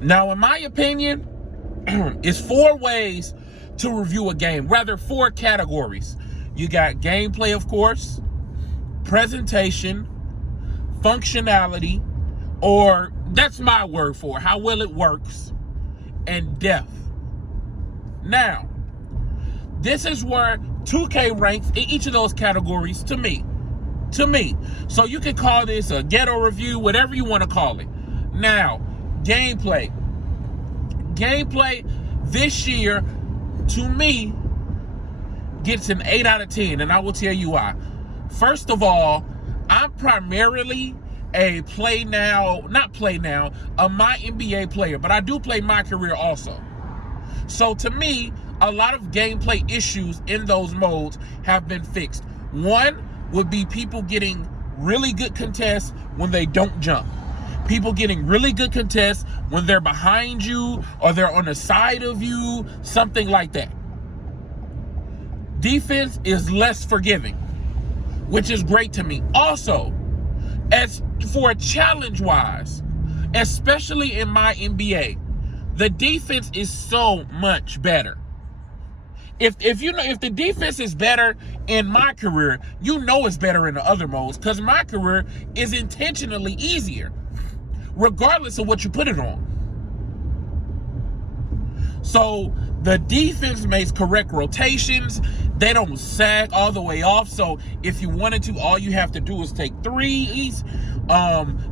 Now, in my opinion, it's 4 ways to review a game, rather 4 categories. You got gameplay, of course, presentation, functionality, or that's my word for it, how well it works, and depth. Now, this is where 2K ranks in each of those categories to me. So you can call this a ghetto review, whatever you want to call it. Now, gameplay this year, to me, gets an 8 out of 10, and I will tell you why. First of all, I'm primarily a my NBA player, but I do play my career also. So to me, a lot of gameplay issues in those modes have been fixed. One would be people getting really good contests when they don't jump. People getting really good contests when they're behind you or they're on the side of you, something like that. Defense is less forgiving, which is great to me. Also, as for challenge-wise, especially in my NBA, the defense is so much better. If the defense is better in my career, you know it's better in the other modes, because my career is intentionally easier, regardless of what you put it on. So the defense makes correct rotations. They don't sag all the way off. So if you wanted to, all you have to do is take threes.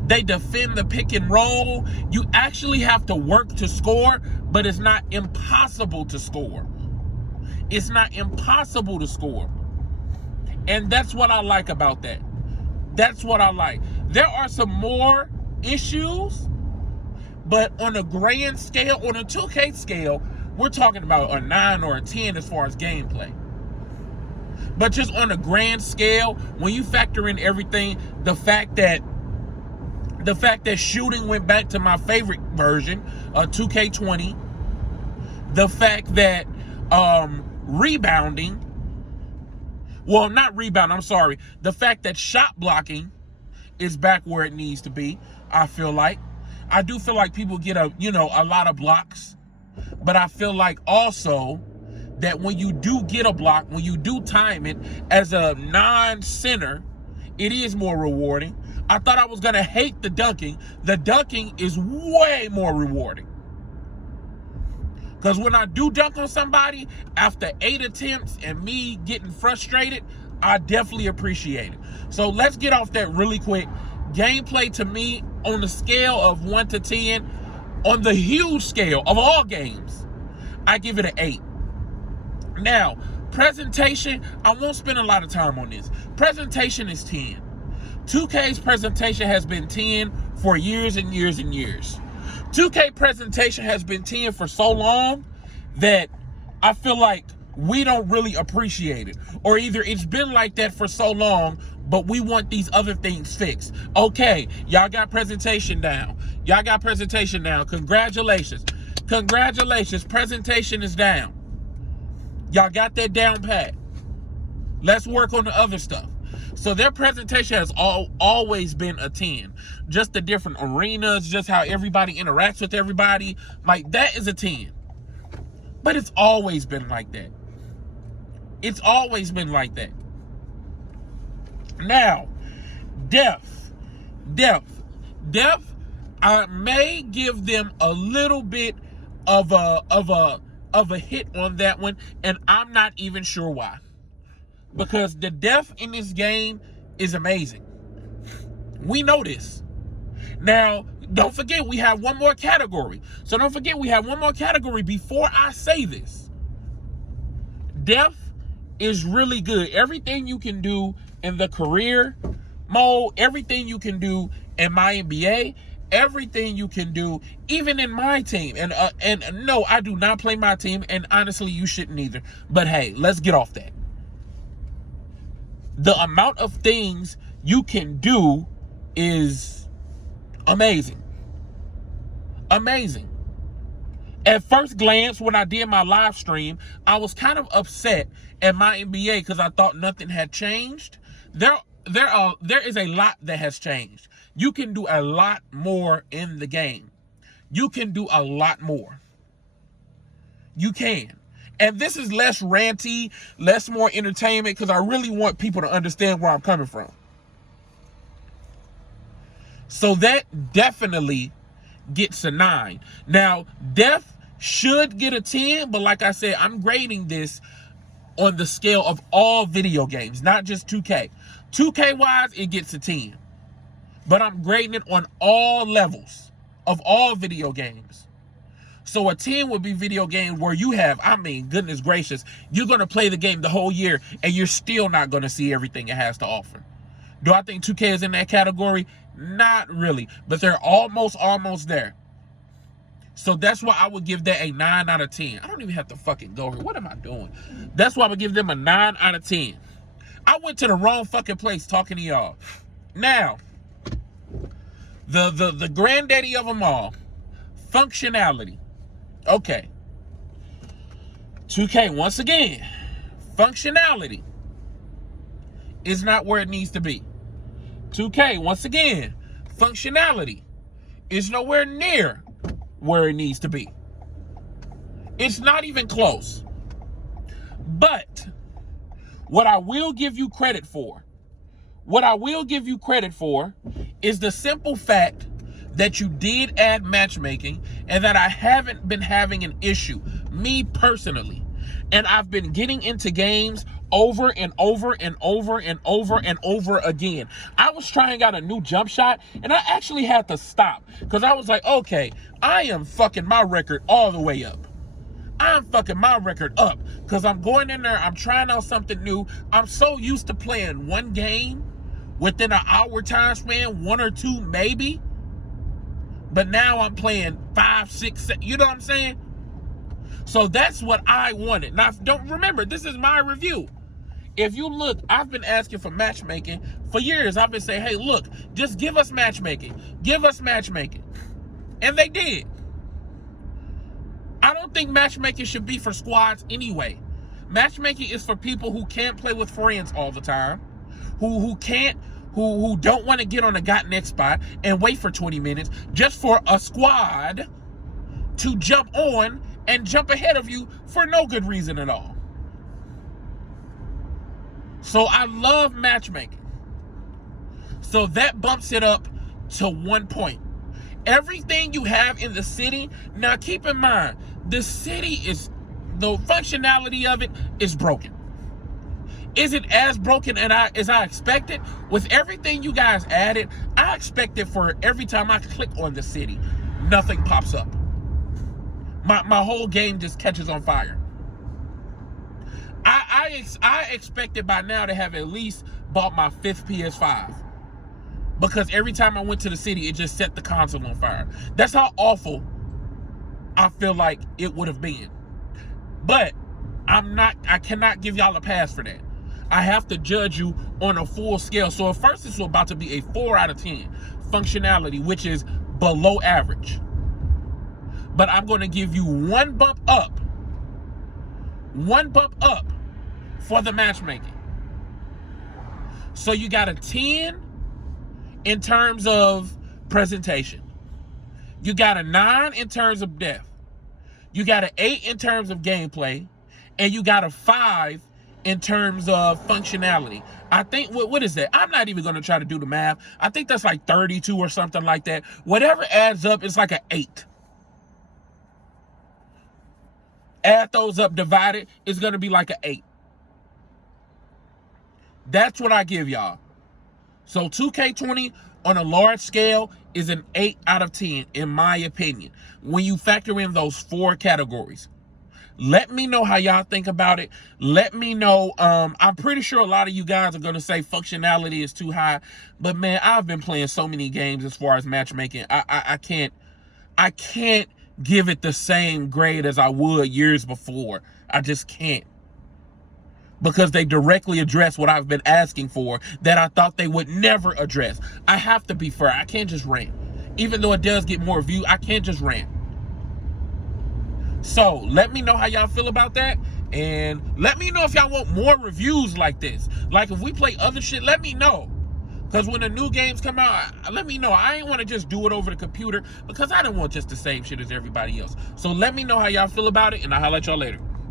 They defend the pick and roll. You actually have to work to score, but it's not impossible to score. It's not impossible to score. And that's what I like about that. That's what I like. There are some more issues, but on a grand scale, on a 2K scale, we're talking about a 9 or a 10 as far as gameplay. But just on a grand scale, when you factor in everything, the fact that shooting went back to my favorite version, 2K20, the fact that rebounding, well, not rebound, I'm sorry, the fact that shot blocking is back where it needs to be. I do feel like people get a lot of blocks, but I feel like also that when you do get a block, when you do time it as a non-center, it is more rewarding. I thought I was gonna hate the dunking. The dunking is way more rewarding. Because when I do dunk on somebody, after 8 attempts and me getting frustrated, I definitely appreciate it. So let's get off that really quick. Gameplay to me, on the scale of 1 to 10, on the huge scale of all games, I give it an 8. Now, presentation, I won't spend a lot of time on this. Presentation is 10. 2K's presentation has been 10 for years and years and years. 2K presentation has been 10 for so long that I feel like we don't really appreciate it. Or either it's been like that for so long, but we want these other things fixed. Okay, y'all got presentation down. Congratulations. Presentation is down. Y'all got that down pat. Let's work on the other stuff. So their presentation has always been a 10. Just the different arenas, just how everybody interacts with everybody. Like, that is a 10. But it's always been like that. It's always been like that. Now, depth. I may give them a little bit of a hit on that one, and I'm not even sure why. Because the depth in this game is amazing. We know this. Now, don't forget we have one more category. Before I say this. Depth is really good. Everything you can do in the career mode, everything you can do in my NBA, everything you can do even in my team. And no, I do not play my team, and honestly, you shouldn't either. But hey, let's get off that. The amount of things you can do is amazing. Amazing. At first glance, when I did my live stream, I was kind of upset at my NBA because I thought nothing had changed. There is a lot that has changed. You can do a lot more in the game. You can do a lot more. You can. And this is less ranty, less more entertainment, because I really want people to understand where I'm coming from. So that definitely gets a 9. Now, Death should get a 10, but like I said, I'm grading this on the scale of all video games, not just 2K. 2K wise, it gets a 10. But I'm grading it on all levels of all video games. So a 10 would be video game where you have, I mean, goodness gracious, you're going to play the game the whole year and you're still not going to see everything it has to offer. Do I think 2K is in that category? Not really, but they're almost there. So that's why I would give that a 9 out of 10. I don't even have to fucking go here. What am I doing? That's why I would give them a 9 out of 10. I went to the wrong fucking place talking to y'all. Now, the granddaddy of them all, functionality. Okay. 2K, once again, functionality is not where it needs to be. 2K, once again, functionality is nowhere near where it needs to be. It's not even close. But what I will give you credit for, is the simple fact that you did add matchmaking and that I haven't been having an issue, me personally. And I've been getting into games over and over and over and over and over again. I was trying out a new jump shot and I actually had to stop because I was like, okay, I am fucking my record all the way up. I'm fucking my record up because I'm going in there, I'm trying out something new. I'm so used to playing one game within an hour time span, 1 or 2 maybe. But now I'm playing 5, 6, 7, you know what I'm saying? So that's what I wanted. Now, don't remember, this is my review. If you look, I've been asking for matchmaking for years. I've been saying, hey, look, just give us matchmaking. Give us matchmaking. And they did. I don't think matchmaking should be for squads anyway. Matchmaking is for people who can't play with friends all the time, who don't want to get on a got next spot and wait for 20 minutes just for a squad to jump on and jump ahead of you for no good reason at all. So I love matchmaking. So that bumps it up to 1 point. Everything you have in the city, now keep in mind, the city is, the functionality of it is broken. Is it as broken as I expected? With everything you guys added, I expected for every time I click on the city, nothing pops up. My whole game just catches on fire. I expected by now to have at least bought my 5th PS5. Because every time I went to the city, it just set the console on fire. That's how awful I feel like it would have been. But I cannot give y'all a pass for that. I have to judge you on a full scale. So at first, this was about to be a 4 out of 10 functionality, which is below average. But I'm going to give you one bump up for the matchmaking. So you got a 10 in terms of presentation. You got a 9 in terms of depth. You got an 8 in terms of gameplay. And you got a 5 in terms of functionality. I think, what is that? I'm not even going to try to do the math. I think that's like 32 or something like that. Whatever adds up, it's like an 8. Add those up, divide it, it's going to be like an 8. That's what I give y'all. So 2K20 on a large scale is an 8 out of 10, in my opinion, when you factor in those 4 categories. Let me know how y'all think about it. Let me know. I'm pretty sure a lot of you guys are going to say functionality is too high. But, man, I've been playing so many games as far as matchmaking. I can't give it the same grade as I would years before. I just can't. Because they directly address what I've been asking for that I thought they would never address. I have to be fair. I can't just rant. Even though it does get more views, I can't just rant. So let me know how y'all feel about that. And let me know if y'all want more reviews like this. Like if we play other shit, let me know. Because when the new games come out, let me know. I ain't want to just do it over the computer because I don't want just the same shit as everybody else. So let me know how y'all feel about it, and I'll holler at y'all later.